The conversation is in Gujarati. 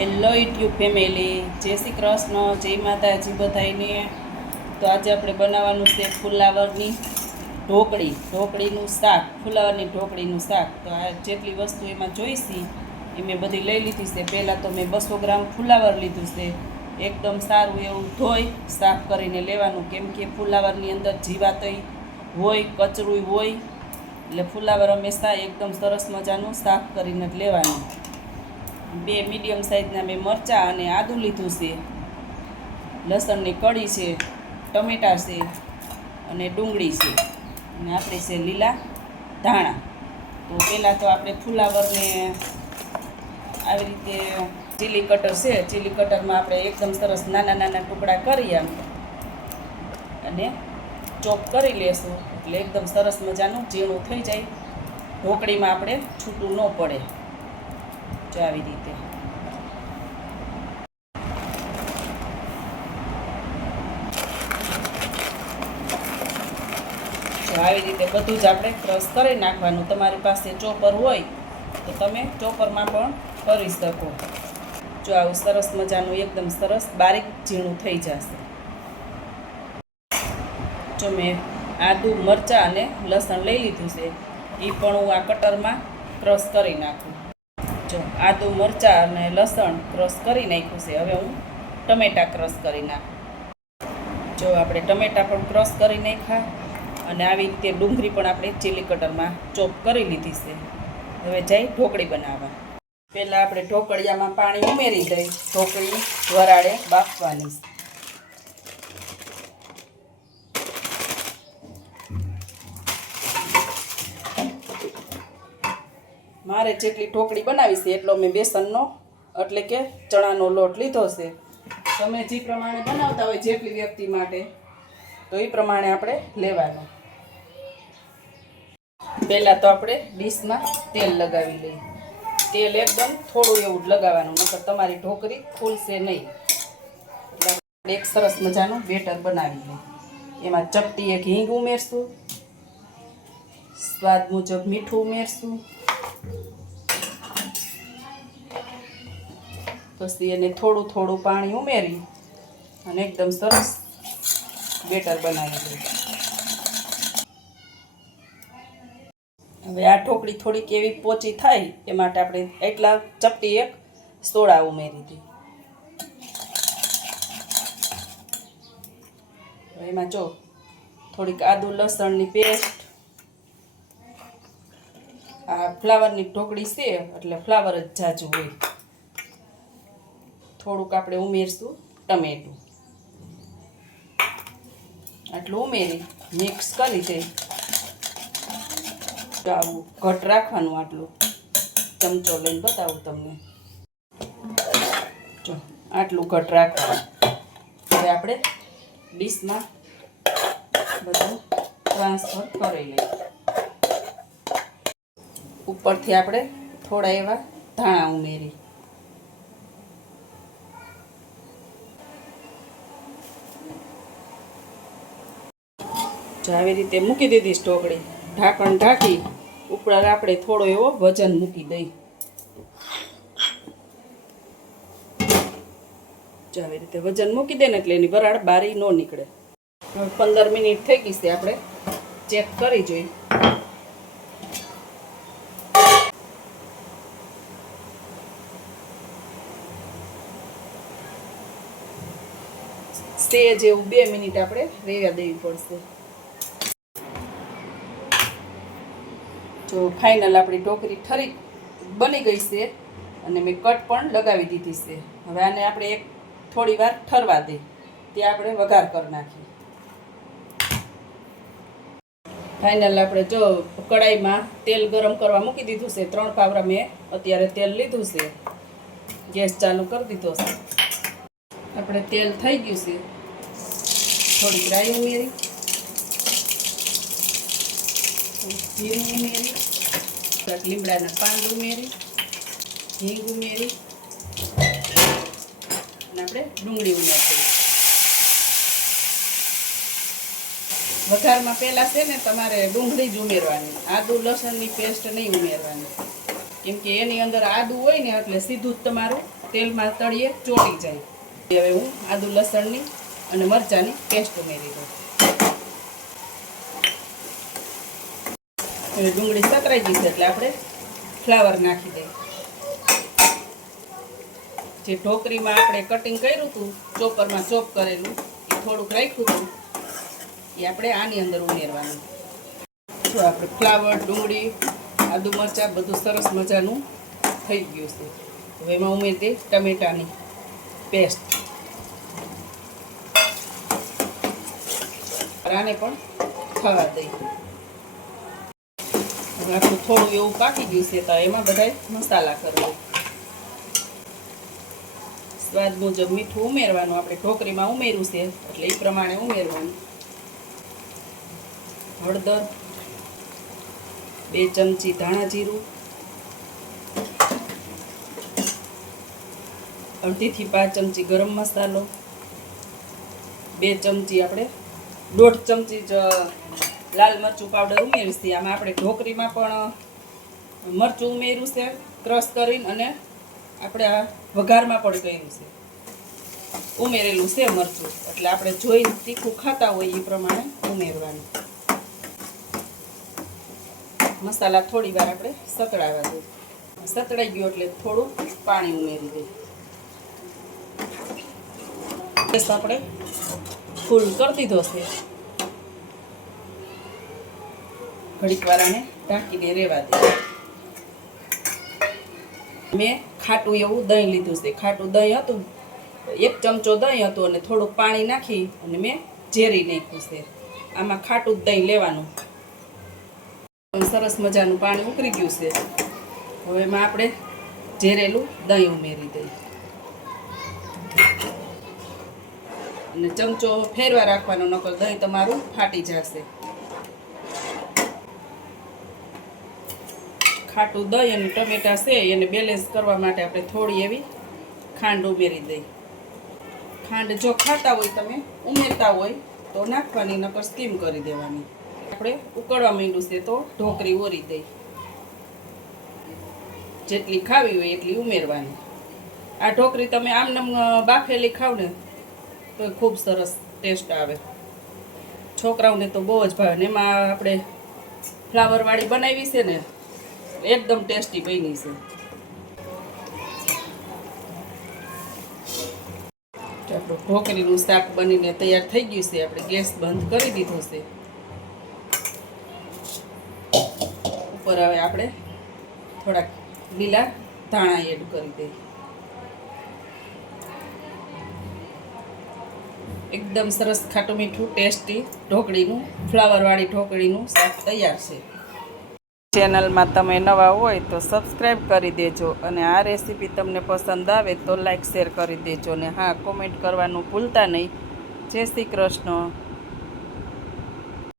હેલો યુટ્યુબ ફેમિલી જય શ્રી કૃષ્ણ, જય માતાજી બધાઈને તો આજે આપણે બનાવવાનું છે ફુલાવરની ઢોકળી, ઢોકળીનું શાક, ફુલાવરની ઢોકળીનું શાક. તો આ જેટલી વસ્તુ એમાં જોઈશી, એ મેં બધી લઈ લીધી છે. પહેલાં તો મેં બસો ગ્રામ ફુલાવર લીધું છે. એકદમ સારું એવું ધોઈ, સાફ કરીને લેવાનું. કેમ કે ફુલાવરની અંદર જીવાતય હોય, કચરું હોય, એટલે ફુલાવર હંમેશા એકદમ સરસ મજાનું સાફ કરીને જ લેવાનું. બે મીડિયમ સાઇઝના મેં મરચાં અને આદું લીધું છે. લસણની કળી છે, ટમેટાં છે અને ડુંગળી છે. અને આપણી છે લીલા ધાણા. તો પહેલાં તો આપણે ફુલાવરને આવી રીતે ચીલી કટર છે, ચીલી કટરમાં આપણે એકદમ સરસ નાના નાના ટુકડા કરી આમ. અને ચોપ કરી લેશું એટલે એકદમ સરસ મજાનું ઝીણું થઈ જાય. ઢોકળીમાં આપણે છૂટું ન પડે. જો આવી રીતે. જો આવી રીતે બધું જ આપણે ક્રશ કરી નાખવાનું, તમારી પાસે ચોપર હોય, તો તમે ચોપરમાં પણ કરી શકો. જો આવું સરસ મજાનું, એકદમ સરસ બારીક ઝીણું થઈ જશે. જો મેં આદુ, મરચાં અને લસણ લઈ લીધું છે એ પણ હું આ કટરમાં ક્રશ કરી નાખું. જો આદુ, મરચાં અને લસણ ક્રશ કરી નાખ્યું છે. હવે હું ટમેટાં ક્રશ કરી નાખું. જો આપણે ટમેટાં પણ ક્રશ કરી નાખ્યા અને આવી રીતે ડુંગળી પણ આપણે ચીલી કટરમાં ચોપ કરી લીધી છે. હવે જઈ ઢોકળી બનાવવા. પહેલાં આપણે ઢોકળિયામાં પાણી ઉમેરી દઈ. ઢોકળી વરાળે બાફવાની છે. મારે જેટલી ઢોકળી બનાવી છે એટલો મેં બેસનનો, એટલે કે ચણાનો લોટ લીધો છે. તમે જે પ્રમાણે બનાવતા હોય જેટલી વ્યક્તિ માટે, તો એ પ્રમાણે આપણે લેવાનું. પહેલાં તો આપણે ડીશમાં તેલ લગાવી લઈએ. તેલ એકદમ થોડું એવું લગાવવાનું, નકર તમારી ઢોકળી ફૂલશે નહીં. એક સરસ મજાનું બેટર બનાવી લઈએ. એમાં ચપટી એક હિંગ ઉમેરશું, સ્વાદ મુજબ મીઠું ઉમેરશું પછી એને થોડું થોડું પાણી ઉમેરી અને એકદમ સરસ બેટર બનાવી દઉં. હવે આ ઢોકળી થોડીક એવી પોચી થાય એ માટે આપણે એટલા ચપટી એક સોડા ઉમેરી હતી એમાં જો, થોડીક આદુ લસણની પેસ્ટ, આ ફ્લાવરની ઢોકળી છે, એટલે ફ્લાવર જ જાજુ હોય. થોડુંક આપણે ઉમેરશું ટમેટું. આટલું ઉમેરી મિક્સ કરી દઈ. ઘટ રાખવાનું આટલું. ચમચો લઈને બતાવું તમને. જો, આટલું ઘટ રાખવાનું. હવે આપણે ડીશમાં બધું ટ્રાન્સફર કરી લઈએ. ઉપરથી આપણે થોડા એવા ધાણા ઉમેરી. જો આવી રીતે મૂકી દીધી ઢોકળી ઢાંકણ ઢાંકી ઉપર આપણે થોડો એવો વજન મૂકી દઈ. આવી રીતે વજન મૂકી દે ને એટલે એની વરાળ બારી ન નીકળે. પંદર મિનિટ થઈ ગઈ છે આપણે ચેક કરી જોઈ. સેજ એવું બે મિનિટ આપણે રેવા દેવી પડશે. જો ફાઇનલ આપણી ટોકરી ઠરી બની ગઈ છે અને મેં કટ પણ લગાવી દીધી છે. હવે આને આપણે એક થોડી વાર ઠરવા દઈ તે આપણે વઘાર કરી નાખીએ. ફાઇનલ આપણે જો કડાઈમાં તેલ ગરમ કરવા મૂકી દીધું છે. ત્રણ પાવરા મેં અત્યારે તેલ લીધું છે. ગેસ ચાલુ કરી દીધો છે. આપણે તેલ થઈ ગયું છે. થોડીક રાઈ ઉમેરી. જીરું ઉમેરી થોડાક લીમડાના પાન ઉમેરી, હિંગ ઉમેરી, અને આપણે ડુંગળી ઉમેરી વઘારમાં પહેલાં છે ને તમારે ડુંગળી જ ઉમેરવાની. આદુ લસણની પેસ્ટ નહીં ઉમેરવાની. કેમ કે એની અંદર આદુ હોય ને એટલે સીધું જ તમારું તેલમાં તળીએ ચોટી જાય. હવે હું આદુ લસણની અને મરચાંની પેસ્ટ ઉમેરી દઉં. હવે ડુંગળી સતરાઈ ગઈ છે એટલે આપણે ફ્લાવર નાખી દઈએ. જે ઢોકરીમાં આપણે કટિંગ કર્યું હતું, ચોપરમાં ચોપ કરેલું, એ થોડુંક રાખ્યું હતું, એ આપણે આની અંદર ઉમેરવાનું. જો આપણે ફ્લાવર, ડુંગળી, આદુ મરચાં, બધું સરસ મજાનું થઈ ગયું છે. હવે એમાં ઉમેરી દે ટમેટાની પેસ્ટ. આને પણ થવા દઈ હવે થોડું એવું પાકી ગયું છે તો એમાં બધા મસાલા કરવો સ્વાદ મુજબ મીઠું ઉમેરવાનું, આપણે ઢોકરીમાં ઉમેર્યું છે, એટલે એ પ્રમાણે ઉમેરવાનું. હળદર, બે ચમચી ધાણા જીરું, અડધીથી પાંચ ચમચી ગરમ મસાલો, બે ચમચી આપણે દોઢ ચમચી જ લાલ મરચું પાવડર ઉમેરીશ આમાં આપણે ઢોકરીમાં પણ મરચું ઉમેર્યું છે, ક્રશ કરીને અને આપણે આ વઘારમાં પણ કર્યું છે. ઉમેરેલું છે મરચું. એટલે આપણે જોઈ તીખું ખાતા હોય એ પ્રમાણે ઉમેરવાનું. મસાલા થોડી વાર આપણે સતળાવા દઈએ. સતળાઈ ગયો એટલે થોડું પાણી ઉમેરી દઈએ. આપણે ફૂલ કરી દીધો છે. ઘડીક વાળાને ઢાંકીને રહેવા દે. મેં ખાટું એવું દહીં લીધું છે. ખાટું દહીં હતું, એક ચમચો દહીં હતું અને થોડુંક પાણી નાખી અને મેં ઝેરી નાખ્યું છે. આમાં ખાટું જ દહીં લેવાનું. સરસ મજાનું પાણી ઉકળી ગયું છે. હવે એમાં આપણે ઝેરેલું દહીં ઉમેરી દઈએ. અને ચમચો ફેરવા રાખવાનો, નકર દહીં તમારું ફાટી જશે. ખાટું દહીં અને ટમેટા છે, એને બેલેન્સ કરવા માટે આપણે થોડી એવી ખાંડ ઉમેરી દઈ ખાંડ જો ખાતા હોય, તમે ઉમેરતા હોય, તો નાખવાની, નકર સ્કીમ કરી દેવાની. આપણે ઉકળવા માંડ્યું છે, તો ઢોકરી ઓરી દઈ જેટલી ખાવી હોય, એટલી ઉમેરવાની. આ ઢોકરી તમે આમ નમ બાફેલી ખાવ ને, તો ખૂબ સરસ ટેસ્ટ આવે. છોકરાઓને તો બહુ જ ભાવે ને, એમાં આપણે ફ્લાવરવાળી બનાવી છે ને એકદમ ટેસ્ટી બની છે. આપણું ઢોકરીનું શાક બનીને તૈયાર થઈ ગયું છે. આપણે ગેસ બંધ કરી દીધો છે. ઉપર હવે આપણે થોડાક લીલા ધાણા એડ કરી દઈએ. એકદમ સરસ ખાટું મીઠું, ટેસ્ટી ઢોકળીનું, ફ્લાવરવાળી ઢોકળીનું શાક તૈયાર છે. ચેનલમાં તમે નવા હોય તો સબસ્ક્રાઈબ કરી દેજો અને આ રેસીપી તમને પસંદ આવે તો લાઈક, શેર કરી દેજો ને હા, કોમેન્ટ કરવાનું ભૂલતા નહીં. જય શ્રી કૃષ્ણ.